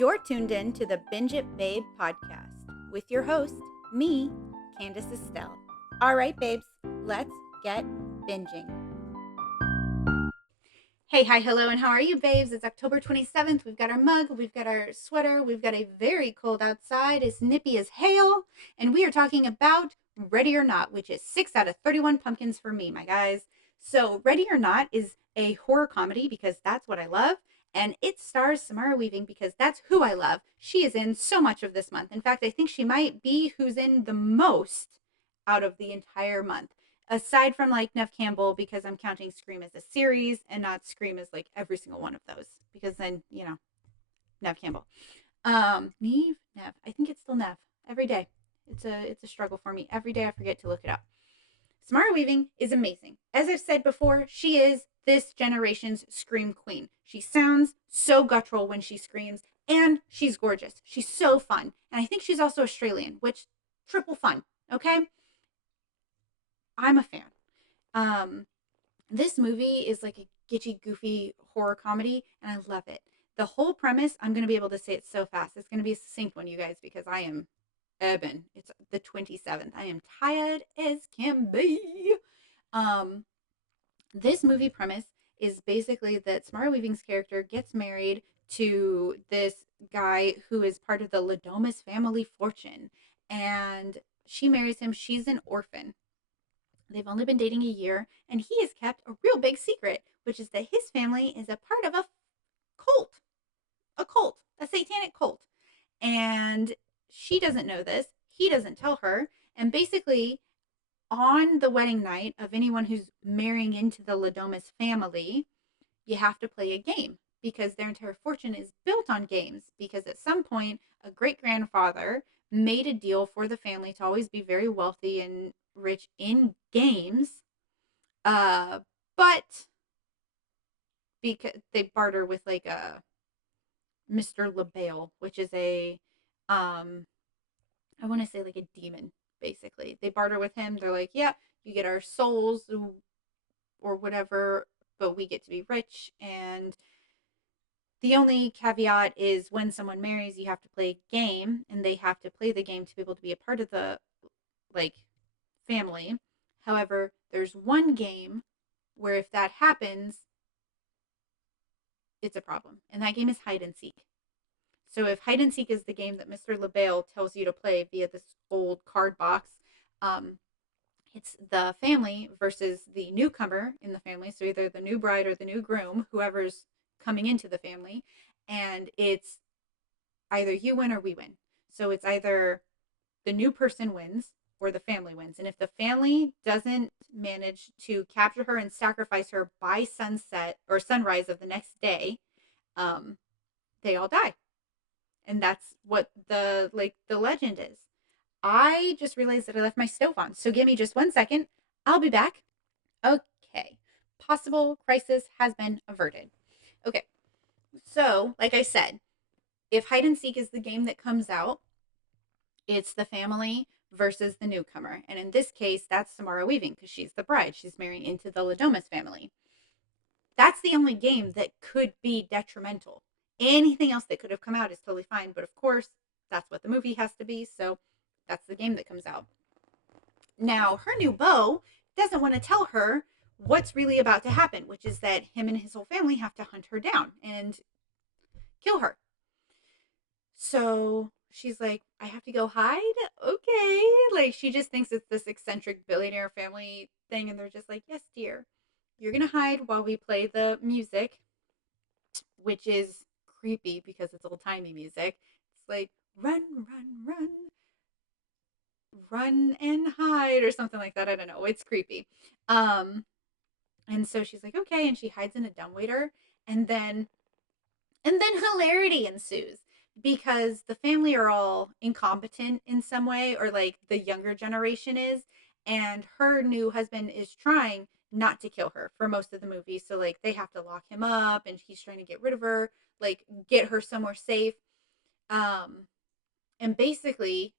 You're tuned in to the Binge It Babe podcast with your host, me, Candace Estelle. All right, babes, let's get binging. Hey, hi, hello, and how are you, babes? It's October 27th. We've got our mug, we've got our sweater, we've got a very cold outside. It's nippy as hail, and we are talking about Ready or Not, which is 6 out of 31 pumpkins for me, my guys. So, Ready or Not is a horror comedy because that's what I love, and it stars Samara Weaving because that's who I love. She is in so much of this month. In fact, I think she might be who's in the most out of the entire month aside from like Nev Campbell, because I'm counting Scream as a series and not Scream as like every single one of those, because then, Nev Campbell. Nev. I think it's still Nev. Every day. It's a struggle for me. Every day I forget to look it up. Samara Weaving is amazing. As I've said before, she is this generation's Scream queen. She sounds so guttural when she screams, and she's gorgeous. She's so fun. And I think she's also Australian, which triple fun, okay? I'm a fan. This movie is like a gitchy, goofy horror comedy, and I love it. The whole premise, I'm going to be able to say it so fast. It's going to be a succinct one, you guys, because I am ebbing. It's the 27th. I am tired as can be. This movie premise is basically that Samara Weaving's character gets married to this guy who is part of the Ladomas family fortune, and she marries him. She's an orphan. They've only been dating a year, and he has kept a real big secret, which is that his family is a part of a satanic cult. And she doesn't know this. He doesn't tell her. And basically, on the wedding night of anyone who's marrying into the Ladomas family, you have to play a game because their entire fortune is built on games. Because at some point, a great grandfather made a deal for the family to always be very wealthy and rich in games, but because they barter with like a Mr. LaBelle, which is I want to say like a demon, basically. They barter with him. They're like, yeah, you get our souls or whatever, but we get to be rich. And the only caveat is when someone marries, you have to play a game, and they have to play the game to be able to be a part of the like family. However, there's one game where if that happens, it's a problem. And that game is hide and seek. So if hide and seek is the game that Mr. LaBelle tells you to play via this old card box, it's the family versus the newcomer in the family. So either the new bride or the new groom, whoever's coming into the family. And it's either you win or we win. So it's either the new person wins or the family wins. And if the family doesn't manage to capture her and sacrifice her by sunset or sunrise of the next day, they all die. And that's what the legend is. I just realized that I left my stove on. So give me just 1 second. I'll be back. Okay. Possible crisis has been averted. Okay. So, like I said, if hide and seek is the game that comes out, it's the family versus the newcomer. And in this case, that's Samara Weaving because she's the bride. She's marrying into the Ladomas family. That's the only game that could be detrimental. Anything else that could have come out is totally fine. But of course, that's what the movie has to be. So that's the game that comes out. Now, her new beau doesn't want to tell her what's really about to happen, which is that him and his whole family have to hunt her down and kill her. So she's like, I have to go hide? Okay. Like, she just thinks it's this eccentric billionaire family thing. And they're just like, yes, dear. You're going to hide while we play the music, which is creepy because it's old timey music. It's like, run, run, run. Run and hide or something like that. I don't know. It's creepy. And so she's like, okay. And she hides in a dumbwaiter. And then hilarity ensues because the family are all incompetent in some way, or like the younger generation is, and her new husband is trying not to kill her for most of the movie. So like they have to lock him up and he's trying to get rid of her, like get her somewhere safe. And basically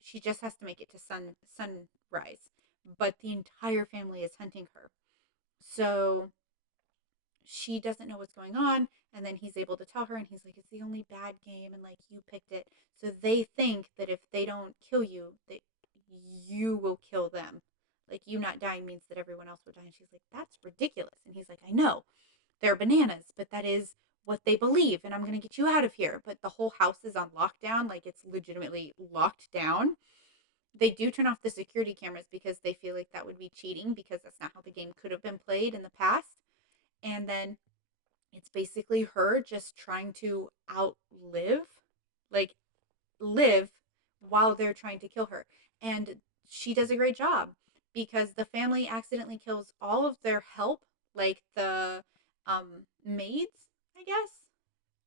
she just has to make it to sunrise, but the entire family is hunting her. So she doesn't know what's going on, and then he's able to tell her, and he's like, it's the only bad game, and like, you picked it. So they think that if they don't kill you, that you will kill them. Like, you not dying means that everyone else will die. And she's like, that's ridiculous. And he's like, I know, they're bananas, but that is what they believe, and I'm going to get you out of here. But the whole house is on lockdown, like, it's legitimately locked down. They do turn off the security cameras because they feel like that would be cheating, because that's not how the game could have been played in the past. And then it's basically her just trying to outlive, like, live while they're trying to kill her. And she does a great job, because the family accidentally kills all of their help, like the maids, I guess.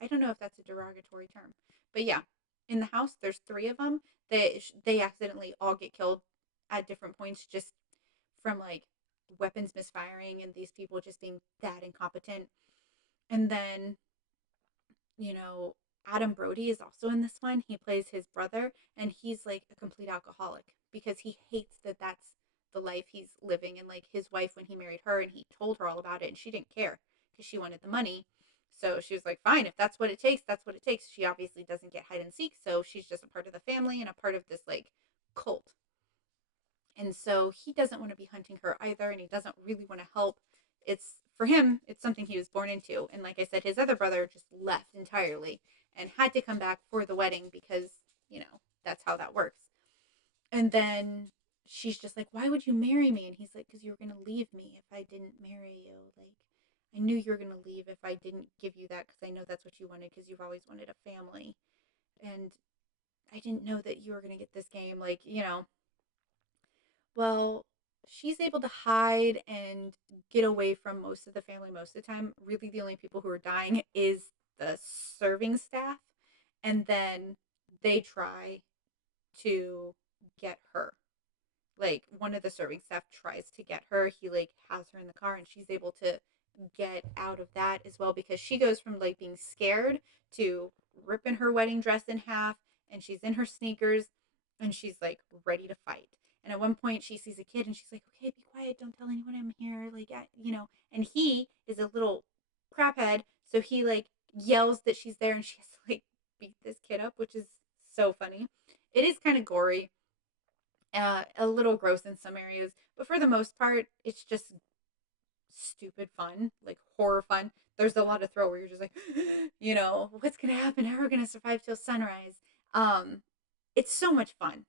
I don't know if that's a derogatory term, but yeah, in the house there's three of them. They accidentally all get killed at different points, just from like weapons misfiring and these people just being that incompetent. And then, you know, Adam Brody is also in this one. He plays his brother, and he's like a complete alcoholic, because he hates that that's the life he's living. And like, his wife, when he married her and he told her all about it, and she didn't care because she wanted the money. So she was like, fine, if that's what it takes, that's what it takes. She obviously doesn't get hide and seek, so she's just a part of the family and a part of this like cult. And so he doesn't want to be hunting her either, and he doesn't really want to help. It's, for him, it's something he was born into. And like I said, his other brother just left entirely and had to come back for the wedding, because, that's how that works. And then she's just like, why would you marry me? And he's like, because you were going to leave me if I didn't marry you. Like, I knew you were going to leave if I didn't give you that, because I know that's what you wanted, because you've always wanted a family. And I didn't know that you were going to get this game. Like, well, she's able to hide and get away from most of the family most of the time. Really, the only people who are dying is the serving staff. And then they try to get her. Like, one of the serving staff tries to get her. He like has her in the car, and she's able to get out of that as well, because she goes from like being scared to ripping her wedding dress in half, and she's in her sneakers, and she's like ready to fight. And at one point she sees a kid, and she's like, okay, be quiet, don't tell anyone I'm here, like, and he is a little craphead, so he like yells that she's there, and she has to like beat this kid up, which is so funny. It is kind of gory, a little gross in some areas, but for the most part, it's just stupid fun, like horror fun. There's a lot of throw where you're just like, what's gonna happen? How are we gonna survive till sunrise? Um, it's so much fun.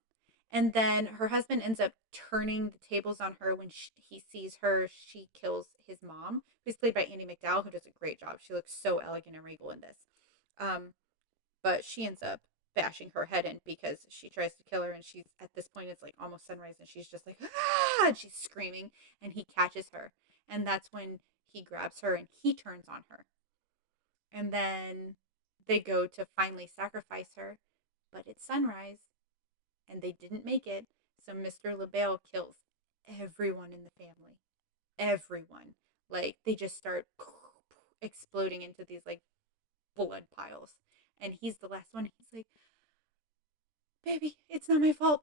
And then her husband ends up turning the tables on her when he sees her. She kills his mom, who's played by Andie MacDowell, who does a great job. She looks so elegant and regal in this. Um, but she ends up bashing her head in, because she tries to kill her, and she's, at this point, it's like almost sunrise, and she's just like, ah, and she's screaming, and he catches her. And that's when he grabs her and he turns on her. And then they go to finally sacrifice her, but it's sunrise, and they didn't make it. So Mr. LaBelle kills everyone in the family. Everyone. Like, they just start exploding into these like blood piles. And he's the last one. He's like, baby, it's not my fault.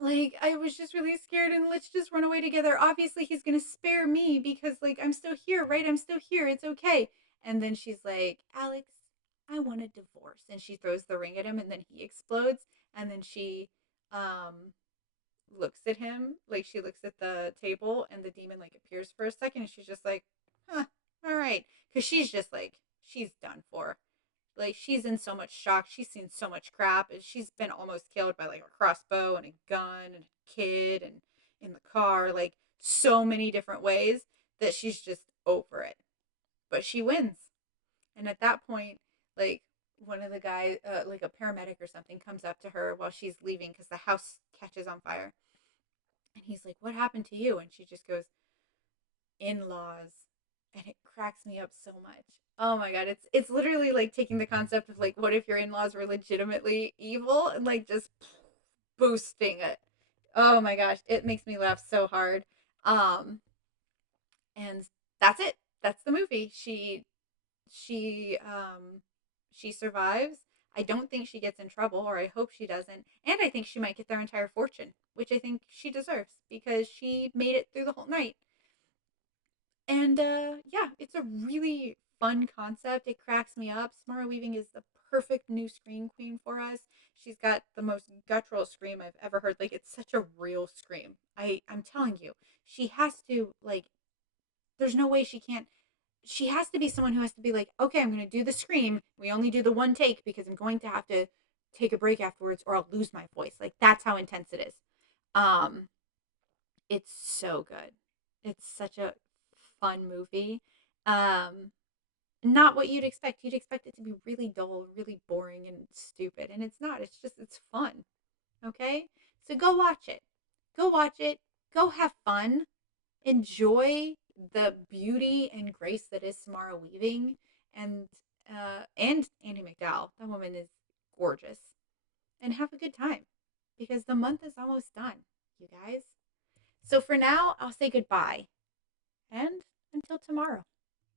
Like, I was just really scared, and let's just run away together. Obviously, he's gonna spare me because, like, I'm still here, right? I'm still here. It's okay. And then she's like, Alex, I want a divorce. And she throws the ring at him, and then he explodes. And then she looks at him, like, she looks at the table, and the demon, like, appears for a second, and she's just like, huh, all right. Because she's just like, she's done for. Like, she's in so much shock. She's seen so much crap, and she's been almost killed by like a crossbow and a gun and a kid and in the car, like so many different ways, that she's just over it. But she wins. And at that point, like, one of the guys, like a paramedic or something, comes up to her while she's leaving because the house catches on fire. And he's like, what happened to you? And she just goes, in-laws. And it cracks me up so much. Oh my god, it's literally like taking the concept of like, what if your in-laws were legitimately evil, and like just boosting it. Oh my gosh, it makes me laugh so hard. Um and that's it. That's the movie. She survives. I don't think she gets in trouble, or I hope she doesn't. And I think she might get their entire fortune, which I think she deserves, because she made it through the whole night. And yeah, it's a really fun concept. It cracks me up. Samara Weaving is the perfect new scream queen for us. She's got the most guttural scream I've ever heard. Like it's such a real scream. I'm telling you, she has to like. There's no way she can't. She has to be someone who has to be like, okay, I'm going to do the scream. We only do the one take because I'm going to have to take a break afterwards, or I'll lose my voice. Like that's how intense it is. Um, it's so good. It's such a fun movie. Um, Not what you'd expect. You'd expect it to be really dull, really boring, and stupid, and it's not. It's just it's fun. Okay, so go watch it. Go watch it. Go have fun. Enjoy the beauty and grace that is Samara Weaving and Andy McDowell. That woman is gorgeous, and have a good time because the month is almost done, you guys. So for now, I'll say goodbye and until tomorrow.